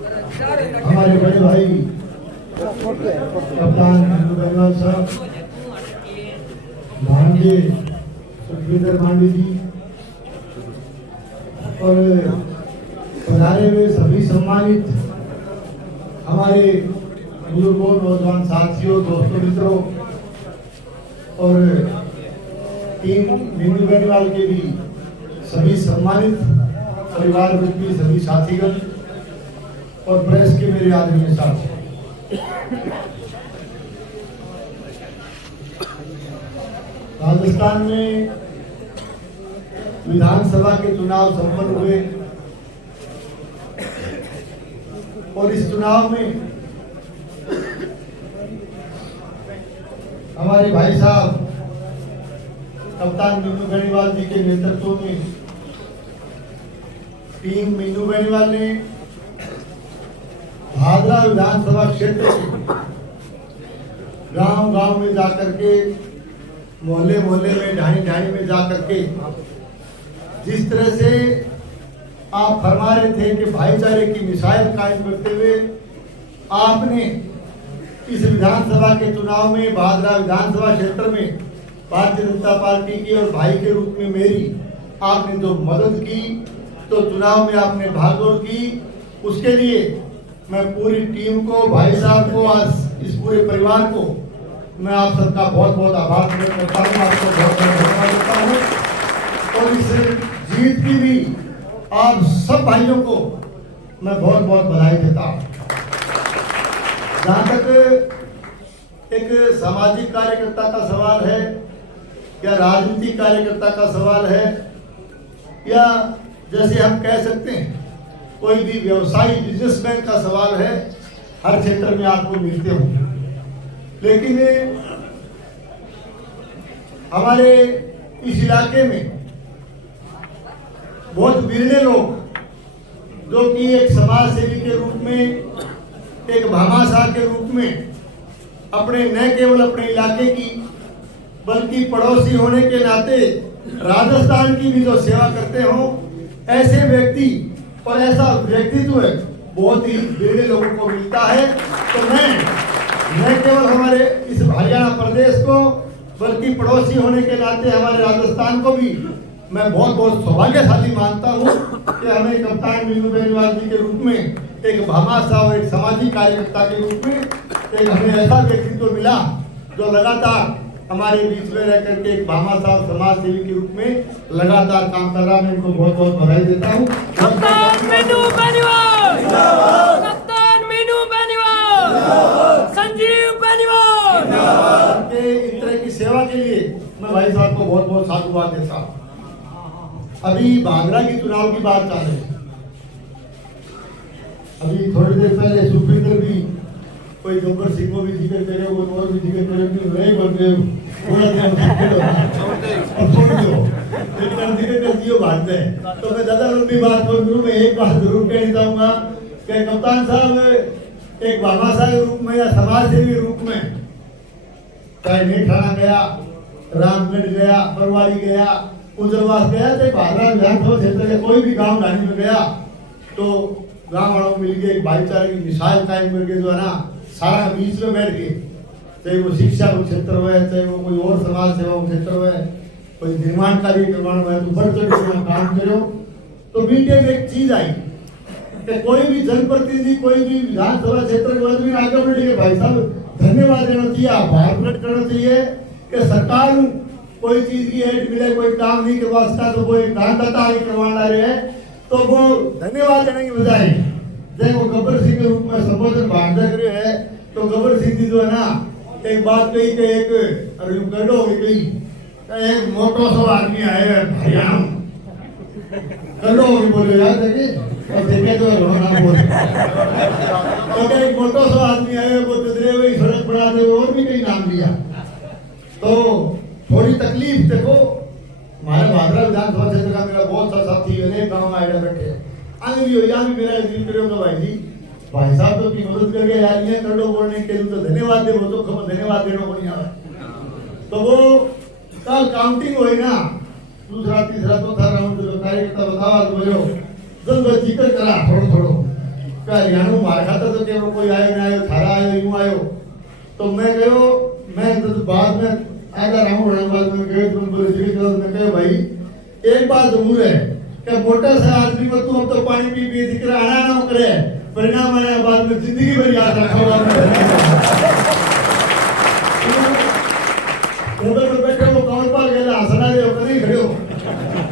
हमारे बड़े भाई कप्तान बेनीवाल साहब, भांजे सुखविंदर मांडी जी और पधारे हुए सभी सम्मानित हमारे बुजुर्गों, नौजवान साथियों, दोस्तों, मित्रों और टीम मीनू बेनीवाल के भी सभी सम्मानित परिवार के सभी साथीगण और प्रेस के मेरे आदरणीय साथी, राजस्थान में विधानसभा के चुनाव संपन्न हुए और इस चुनाव में हमारे भाई साहब कप्तान मीनू बेनीवाल जी के नेतृत्व में टीम मीनू बेनीवाल ने भादरा विधानसभा क्षेत्र गांव-गांव में जाकर के, मोहल्ले-मोहल्ले में, ढाणी-ढाणी में जाकर के जिस तरह से आप फरमा रहे थे कि भाईचारे की मिसाल कायम करते हुए आपने इस विधानसभा के चुनाव में भादरा विधानसभा क्षेत्र में भारतीय जनता पार्टी की और भाई के रूप में मेरी आपने जो मदद की, तो चुनाव में आपने भागदौड़ की, उसके लिए मैं पूरी टीम को, भाई साहब को, आज इस पूरे परिवार को मैं आप सबका बहुत बहुत आभार प्रकट करता हूँ, आपको बहुत बहुत धन्यवाद देता हूँ और इस जीत की भी आप सब भाइयों को मैं बहुत बहुत बधाई देता हूँ। जहाँ तक एक सामाजिक कार्यकर्ता का सवाल है या राजनीतिक कार्यकर्ता का सवाल है या जैसे हम कह सकते हैं कोई भी व्यवसायी बिजनेसमैन का सवाल है, हर क्षेत्र में आपको मिलते होंगे, लेकिन हमारे इस इलाके में बहुत विरले लोग जो कि एक समाज सेवी के रूप में, एक भामाशाह के रूप में अपने न केवल अपने इलाके की बल्कि पड़ोसी होने के नाते राजस्थान की भी जो सेवा करते हो, ऐसे व्यक्ति और ऐसा व्यक्तित्व बहुत ही विरले लोगों को मिलता है। तो मैं न केवल हमारे इस हरियाणा प्रदेश को बल्कि पड़ोसी होने के नाते हमारे राजस्थान को भी मैं बहुत बहुत सौभाग्यशाली मानता हूँ कि हमें कप्तान मीनू बेनीवाल जी के रूप में, एक भामाशाह और एक सामाजिक कार्यकर्ता के रूप में एक हमें ऐसा व्यक्तित्व मिला जो लगातार हमारे बीच में रह करके एक भामाशाह और समाज सेवी के रूप में लगातार काम कर रहा है। मैं इनको बहुत बहुत बधाई देता हूँ। कप्तान मीनू बेनीवाल, कप्तान मीनू बेनीवाल, संजीव बेनीवाल के इस तरह की सेवा के लिए मैं भाई साहब को बहुत बहुत साधुवाद देता हूँ। अभी भादरा की चुनाव की बात चल रही है। अभी थोड़ी देर पहले सुखविंदर भी कोई गब्बर सिंह को भी जिक्र करे, कोई और भी जिक्र करे कि नहीं बोल रहे हो, पूरा दिन छोड़ दो, लेकिन जिक्र कर दियो भागते हैं। तो मैं ज्यादा लंबी बात बोल दूं, मैं एक बात जरूर कहना चाहूंगा कि कप्तान साहब एक भामाशाह के रूप में या समाज सेवी रूप में चाहे नेठाना गया, रामगढ़ गया, परवाड़ी गया, उजरवास गया, चाहे भादरा विधानसभा क्षेत्र के कोई भी गाँव ढाणी में गया, तो गाँव वालों को मिलकर एक भाईचारे की मिसाल कायम करके जो है ना सारा बीच में बैठ के, चाहे वो शिक्षा का क्षेत्र हो, चाहे वो कोई और समाज सेवा का क्षेत्र हो, कोई निर्माण कार्य निर्माण हो, तो बढ़ चढ़ के काम करो। तो मीडिया में एक चीज आई कि कोई भी जनप्रतिनिधि, कोई भी विधानसभा क्षेत्र के आदमी आगे बढ़ के भाई साहब धन्यवाद देना चाहिए, आभार प्रकट करना चाहिए कि सरकार कोई चीज की एड मिले, कोई काम नहीं करवा सकता तो वो एक दानदाता करवाना रहे है, तो वो धन्यवाद देने की बजाय जब वो गब्बर सिंह के रूप में संबोधन भाषण करे है, तो गब्बर सिंह जी जो है ना एक बात कही कि एक गड्ढो गई, एक मोटो सो आदमी आए हरियाणा गड्ढो बोले यार देखे और देखे तो रोना बोले तो एक मोटो सो आदमी आए, वो दुधरे हुई सड़क बना दे, और भी कई नाम लिया। तो थोड़ी तकलीफ देखो, हमारे भादरा विधानसभा क्षेत्र का मेरा बहुत सा साथी अनेक गाँव में आए बैठे, आगे भी हो, यहाँ भी मेरा जिक्र करूंगा भाई जी, भाई साहब तो की मदद करके यार ये करो बोलने के लिए तो धन्यवाद दे, वो तो खबर धन्यवाद देना को नहीं आ रहा। तो वो कल काउंटिंग हुई ना, दूसरा तीसरा चौथा राउंड जो कार्यकर्ता बतावा तो बोलो जब जिक्र करा थोड़ो थोड़ो કે હરિયાણું મારા ખાતર તો કેવો કોઈ આયો ને આયો થારા આયો यूं आयो तो मैं कहो मैं तो बाद में आधा राउंड होने बाद में गए तुम बोले जी तो मैं कहो भाई एक बात जरूर है कि मोटा सा आदमी को तू अब तो पानी पी पी दिख रहा आना ना करे परिणाम आने बाद में जिंदगी भर याद रखा टेबल पर बैठे वो कौन पाल गया हंसना दे कहीं खड़े हो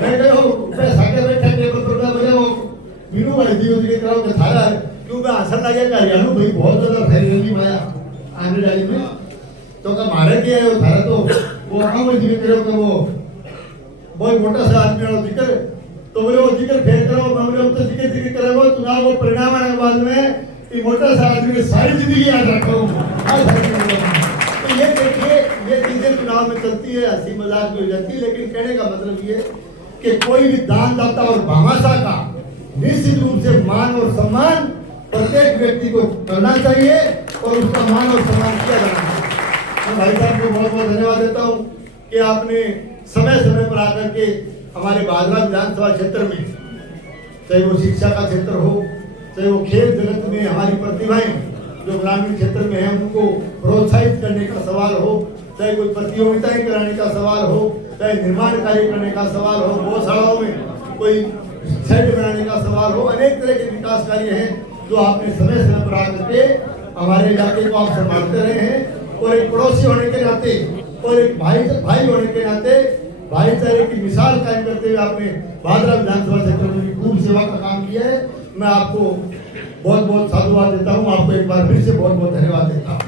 मैं कहो पैसा के बैठे टेबल पर बोले वो मीनू भाई जी उसके कराओ के थारा क्यों मैं हंसन लगे का यानू भाई बहुत ज्यादा फैली माया आने वाली में तो का मारे के है वो थारा तो वो हम जी करो कि वो बहुत मोटा सा आदमी वाला जिक्र तो बोले वो जिक्र फेर करो मैं बोले तो जिक्र करेगो चुनाव वो परिणाम आने के बाद में ये मोटा सा आदमी की सारी जिंदगी याद रखो तो ये देखिए ये चीजें चुनाव में चलती है हंसी मजाक भी हो जाती है लेकिन कहने का मतलब ये कि कोई भी दानदाता और भामाशाह का निश्चित रूप से मान और सम्मान प्रत्येक व्यक्ति को करना चाहिए और उसका मान और सम्मान किया जाना चाहिए। मैं भाई साहब को बहुत बहुत धन्यवाद देता हूँ कि आपने समय समय पर आकर के हमारे भादरा विधानसभा क्षेत्र में चाहे वो शिक्षा का क्षेत्र हो चाहे वो खेल जगत में हमारी प्रतिभाएं जो ग्रामीण क्षेत्र में है उनको प्रोत्साहित करने का सवाल हो चाहे कोई प्रतियोगिताएं कराने का सवाल हो चाहे निर्माण कार्य करने का सवाल हो गौशालाओं में कोई शेड बनाने का सवाल हो अनेक तरह के विकास कार्य हैं जो आपने समय समय पर आकर के हमारे इलाके को आप संभालते रहे हैं और एक पड़ोसी होने के नाते और एक भाई होने के नाते भाईचारे की मिसाल कायम करते हुए आपने भादरा विधानसभा क्षेत्र में खूब सेवा का काम किया है। मैं आपको बहुत बहुत साधुवाद देता हूँ, आपको एक बार फिर से बहुत बहुत धन्यवाद देता हूँ।